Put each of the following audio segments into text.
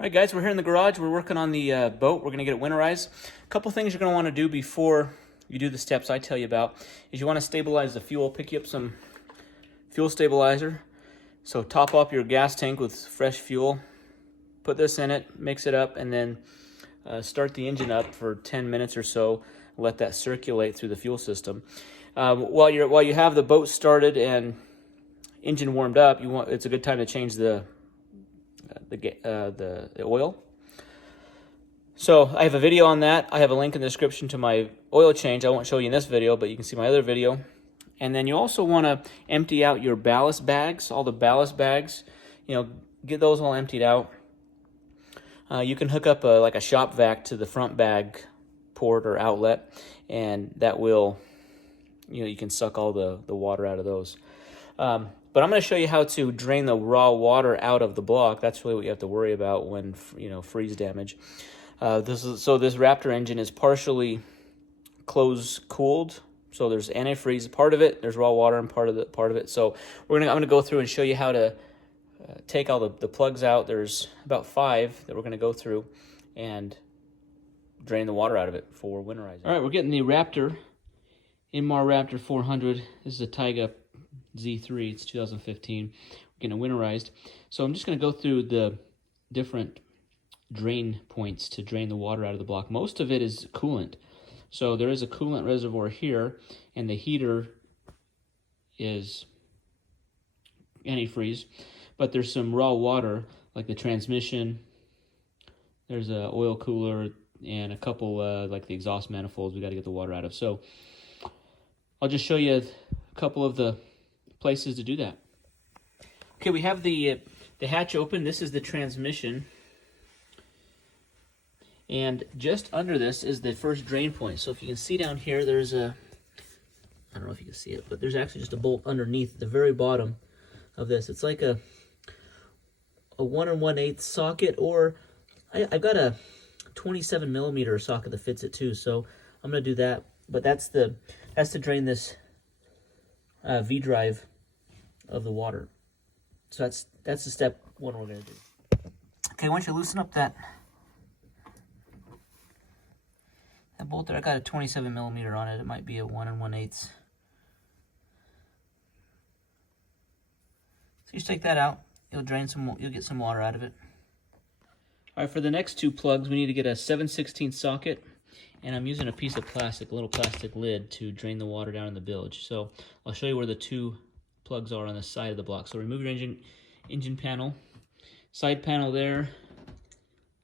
All right, guys, we're here in the garage. We're working on the boat. We're going to get it winterized. A couple things you're going to want to do before you do the steps I tell you about is you want to stabilize the fuel. Pick you up some fuel stabilizer. So top up your gas tank with fresh fuel. Put this in it, mix it up, and then start the engine up for 10 minutes or so. Let that circulate through the fuel system. While you have the boat started and engine warmed up, it's a good time to change the oil. So I have a video on that. I have a link in the description to my oil change. I won't show you in this video, but you can see my other video. And then you also want to empty out your ballast bags, all the ballast bags. Get those all emptied out. You can hook up like a shop vac to the front bag port or outlet, and that will, you can suck all the water out of those. But I'm going to show you how to drain the raw water out of the block. That's really what you have to worry about when, freeze damage. This Raptor engine is partially closed cooled. So there's antifreeze part of it, there's raw water and part of it. So I'm going to go through and show you how to take all the plugs out. There's about 5 that we're going to go through and drain the water out of it for winterizing. All right, we're getting the Raptor, Indmar Raptor 400. This is a Tige Z3, it's 2015. We're getting it winterized. So I'm just going to go through the different drain points to drain the water out of the block. Most of it is coolant. So there is a coolant reservoir here, and the heater is antifreeze. But there's some raw water, like the transmission. There's a oil cooler and a couple like the exhaust manifolds we got to get the water out of. So I'll just show you a couple of the places to do that. Okay, we have the hatch open. This is the transmission. And just under this is the first drain point. So if you can see down here, there's I don't know if you can see it, but there's actually just a bolt underneath the very bottom of this. It's like a 1 1/8 socket, or I've got a 27 millimeter socket that fits it too. So I'm gonna do that. But that's to drain this V drive of the water. So that's the step 1 we're gonna do. Okay, once you loosen up that bolt there, I got a 27 millimeter on it. It might be a 1 1/8. So you just take that out. You'll get some water out of it. All right, for the next 2 plugs, we need to get a 7/16 socket, and I'm using a piece of plastic, a little plastic lid, to drain the water down in the bilge. So I'll show you where the 2 plugs are on the side of the block. So remove your engine panel, side panel there,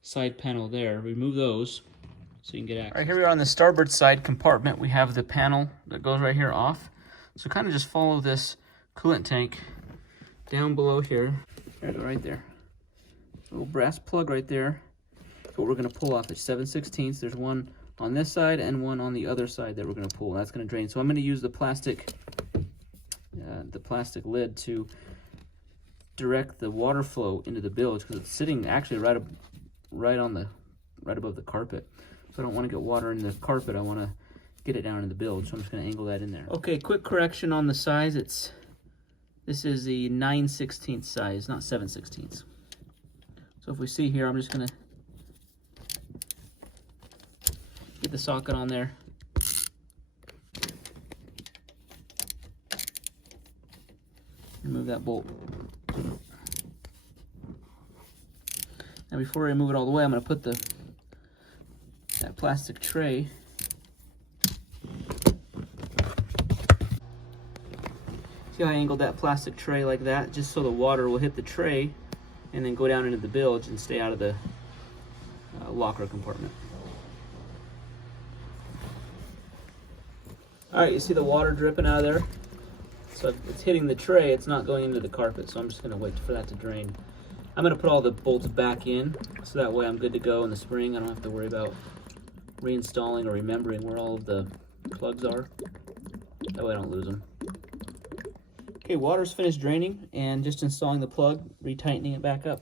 side panel there. Remove those so you can get access. All right, here we are on the starboard side compartment. We have the panel that goes right here off. So kind of just follow this coolant tank down below here. There we go, right there. A little brass plug right there. That's what we're going to pull off. It's 7/16. There's one on this side and one on the other side that we're going to pull. That's going to drain. So I'm going to use the plastic lid to direct the water flow into the bilge, because it's sitting actually right above the carpet. So I don't want to get water in the carpet. I want to get it down in the bilge. So I'm just going to angle that in there. Okay, quick correction on the size. This is the 9/16 size, not 7/16. So if we see here, I'm just going to get the socket on there. Remove that bolt. Now before I remove it all the way, I'm going to put that plastic tray . See how I angled that plastic tray like that, just so the water will hit the tray and then go down into the bilge and stay out of the locker compartment. All right, you see the water dripping out of there? So it's hitting the tray, it's not going into the carpet, so I'm just gonna wait for that to drain. I'm gonna put all the bolts back in, so that way I'm good to go in the spring. I don't have to worry about reinstalling or remembering where all of the plugs are. That way I don't lose them. Okay, water's finished draining, and just installing the plug, retightening it back up.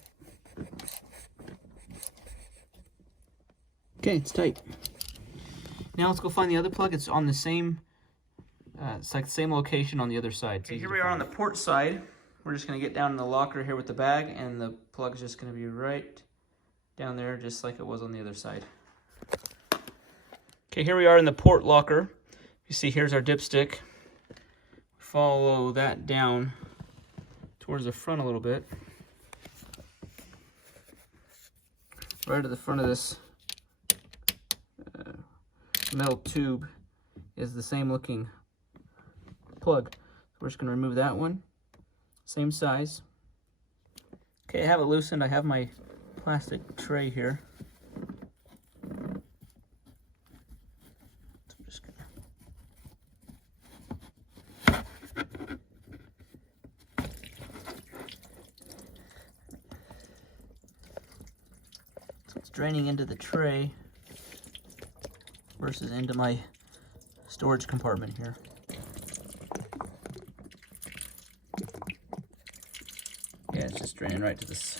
Okay, it's tight. Now let's go find the other plug. It's on the same, it's like the same location on the other side. Okay, here we are on the port side. We're just gonna get down in the locker here with the bag, and the plug's just gonna be right down there just like it was on the other side. Okay, here we are in the port locker. You see, here's our dipstick. Follow that down towards the front a little bit. Right at the front of this metal tube is the same looking plug. So we're just going to remove that one. Same size. Okay, I have it loosened. I have my plastic tray here. So I'm just gonna... So it's draining into the tray versus into my storage compartment here. Yeah, it's just draining right to this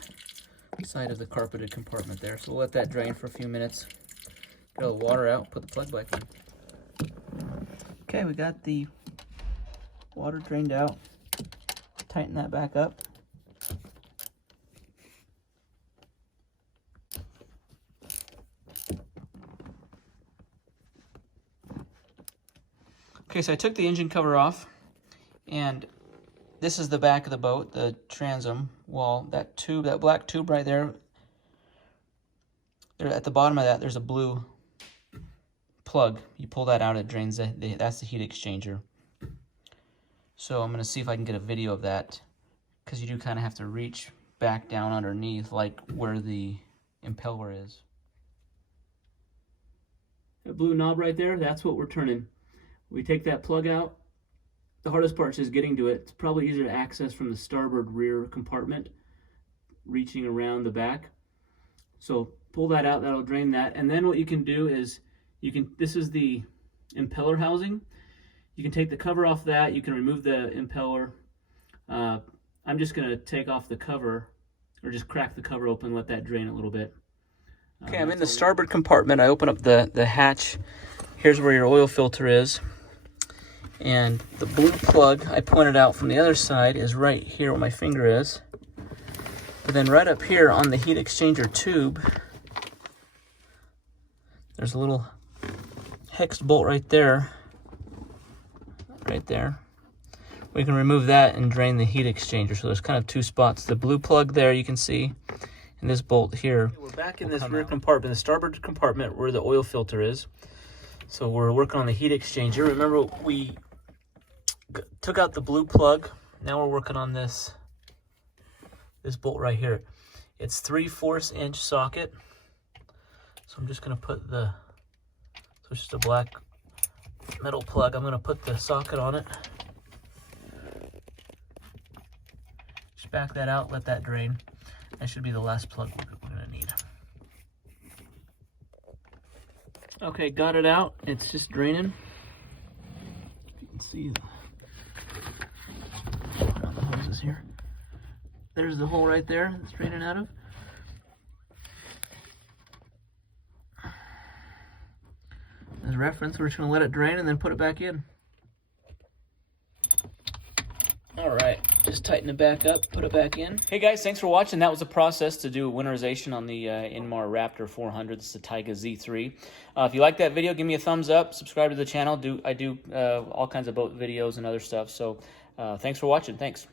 side of the carpeted compartment there. So we'll let that drain for a few minutes. Get all the water out, put the plug back in. Okay, we got the water drained out. Tighten that back up. Okay, so I took the engine cover off, and this is the back of the boat, the transom wall. That tube, that black tube right there, at the bottom of that, there's a blue plug. You pull that out, it drains that's the heat exchanger. So I'm gonna see if I can get a video of that, because you do kind of have to reach back down underneath, like where the impeller is. That blue knob right there, that's what we're turning. We take that plug out. The hardest part is just getting to it. It's probably easier to access from the starboard rear compartment, reaching around the back. So pull that out, that'll drain that. And then what you can do is, this is the impeller housing. You can take the cover off that, you can remove the impeller. I'm just gonna take off the cover, or just crack the cover open and let that drain a little bit. Okay, I'm in the starboard compartment. I open up the hatch. Here's where your oil filter is. And the blue plug I pointed out from the other side is right here where my finger is. But then right up here on the heat exchanger tube, there's a little hex bolt right there. Right there. We can remove that and drain the heat exchanger. So there's kind of two spots. The blue plug there you can see, and this bolt here. We're back in this rear compartment, the starboard compartment where the oil filter is. So we're working on the heat exchanger. Remember, we took out the blue plug. Now we're working on this bolt right here. It's 3/4 inch socket. So I'm just gonna put so it's just a black metal plug. I'm gonna put the socket on it. Just back that out, let that drain. That should be the last plug we're gonna need. Okay, got it out. It's just draining. You can see the hoses here. There's the hole right there it's draining out of. As a reference, we're just going to let it drain and then put it back in. All right, just tighten it back up, put it back in. Hey guys, thanks for watching. That was the process to do winterization on the Indmar Raptor 400. This is the Tige Z3. If you like that video, give me a thumbs up. Subscribe to the channel. I do all kinds of boat videos and other stuff. So thanks for watching. Thanks.